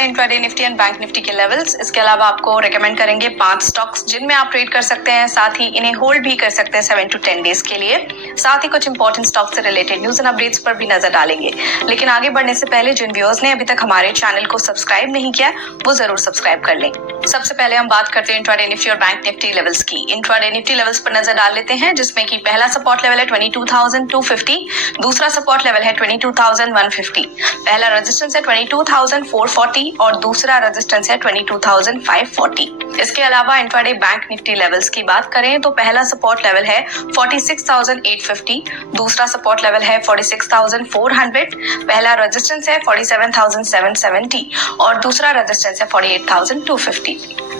Intraday Nifty and bank Nifty के levels. इसके अलावा आपको रेकमेंड करेंगे 5 स्टॉक्स जिनमें आप ट्रेड कर सकते हैं, साथ ही इन्हें होल्ड भी कर सकते हैं 7 to 10 डेज के लिए। साथ ही कुछ इंपॉर्टेंट स्टॉक से रिलेटेड न्यूज एंड अपडेट्स पर भी नजर डालेंगे। लेकिन आगे बढ़ने से पहले जिन व्यूअर्स ने अभी तक हमारे चैनल को सब्सक्राइब नहीं किया वो जरूर सब्सक्राइब कर लें। सबसे पहले हम बात करते हैं इंट्राडे निफ्टी और बैंक निफ्टी लेवल्स की। इंट्राडे निफ्टी लेवल्स पर नजर डाल लेते हैं, जिसमें कि पहला सपोर्ट लेवल है 22,250, दूसरा सपोर्ट लेवल है 22,150, पहला रेजिस्टेंस है 22,440 और दूसरा रेजिस्टेंस है 22,540। इसके अलावा इंट्राडे बैंक निफ्टी लेवल्स की बात करें तो पहला सपोर्ट लेवल है 46,850, दूसरा सपोर्ट लेवल है 46,400, पहला रेजिस्टेंस है 47,770 और दूसरा रेजिस्टेंस है 48,250।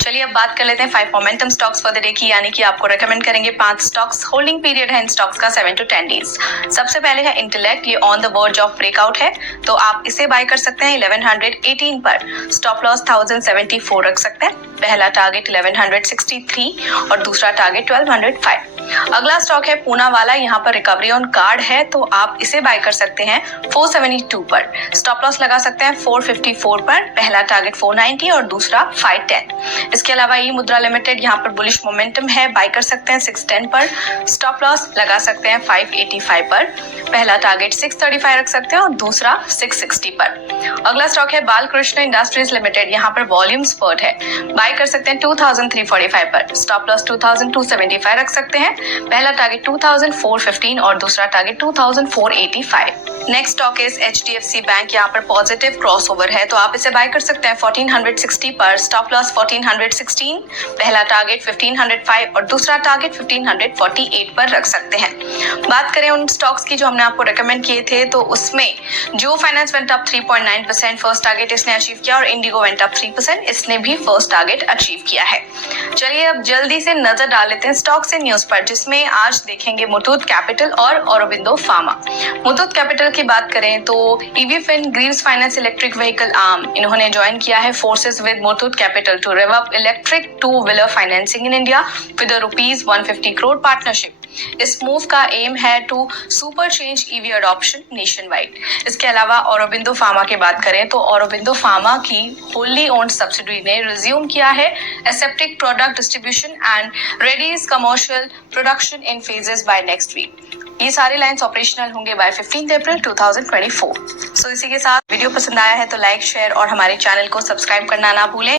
चलिए अब बात कर लेते हैं 5 momentum stocks for the day की, यानी कि आपको रेकमेंड करेंगे 5 स्टॉक्स। होल्डिंग पीरियड है इन स्टॉक्स का 7 to 10 डेज। सबसे पहले है इंटेलेक्ट, ये on the verge of breakout है, तो आप इसे बाय कर सकते हैं 1118 पर। स्टॉप लॉस 1074 रख सकते हैं। पहला टारगेट 1163 और दूसरा टारगेट 1205। अगला स्टॉक है पूना वाला, यहाँ पर रिकवरी ऑन कार्ड है, तो आप इसे बाय कर सकते हैं 472 पर। स्टॉप लॉस लगा सकते हैं 454 पर। पहला टारगेट 490 और दूसरा 510। इसके अलावा ई मुद्रा लिमिटेड, यहाँ पर बुलिश मोमेंटम है, बाय कर सकते हैं 610 पर। स्टॉप लॉस लगा सकते हैं 585 पर। पहला टारगेट 635 रख सकते हैं और दूसरा 660 पर। अगला स्टॉक है बालकृष्ण इंडस्ट्रीज लिमिटेड, यहाँ पर वॉल्यूम स्पर्ट है, बाय कर सकते हैं 2345 पर। स्टॉप लॉस 2275 रख सकते हैं। पहला टारगेट 2415 और दूसरा target 2485। Next stock is HDFC bank, यहाँ पर पॉजिटिव क्रॉसओवर है, तो आप इसे बाय कर सकते हैं 1460 पर। स्टॉप लॉस 1416, पहला टारगेट 1505 और दूसरा टारगेट 1548 पर रख सकते हैं। बात करें उन स्टॉक्स की जो हमने आपको रेकमेंड किए थे, तो उसमें जो finance went up 3.9%, first target इसने अचीव किया, और इंडिगो वेंट अप 3%, इसने भी फर्स्ट टारगेट अचीव किया है। चलिए अब जल्दी से नजर डाल लेते हैं स्टॉक्स एंड न्यूज पर, जिसमें आज देखेंगे मुथूट कैपिटल और औरोबिंदो फार्मा। मुथूट कैपिटल की बात करें तो EV Fin Greaves finance electric vehicle arm, इन्होंने ज्वाइन किया है forces with Muthoot capital to rev up electric 2-wheeler financing in India with rupees 150 crore partnership. इस मूव का एम है to supercharge EV adoption nationwide. इसके अलावा Aurobindo pharma की बात करें तो औरोबिंदो फार्मा की होली ओन्ड सब्सिडरी ने रिज्यूम किया है aseptic product distribution and readies commercial production in phases by next week. ये सारे लाइंस ऑपरेशनल होंगे बाय 15 अप्रैल 2024। सो इसी के साथ वीडियो पसंद आया है तो लाइक, शेयर और हमारे चैनल को सब्सक्राइब करना ना भूलें।